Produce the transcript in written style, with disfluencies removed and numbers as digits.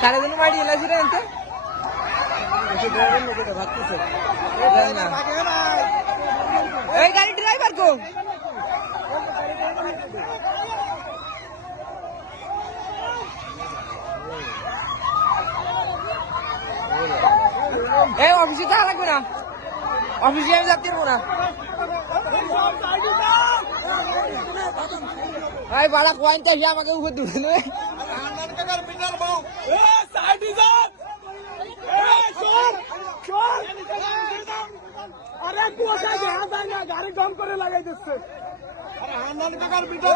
সাড়ে দিন বাড়ি এলাছি রে এতে এই গাড়ি ড্রাইভার কো এই অফিসে যাওয়া লাগবে না অফিসে আমি যাতে পারবো না ভাই বাড়া পয়েন্ট আসে আমাকে উপর তুলে নেবে अरे कुआशा यहाँ जाए ना गाड़ी दम करे लगा दिससे अरे हां नाल का कार बीटर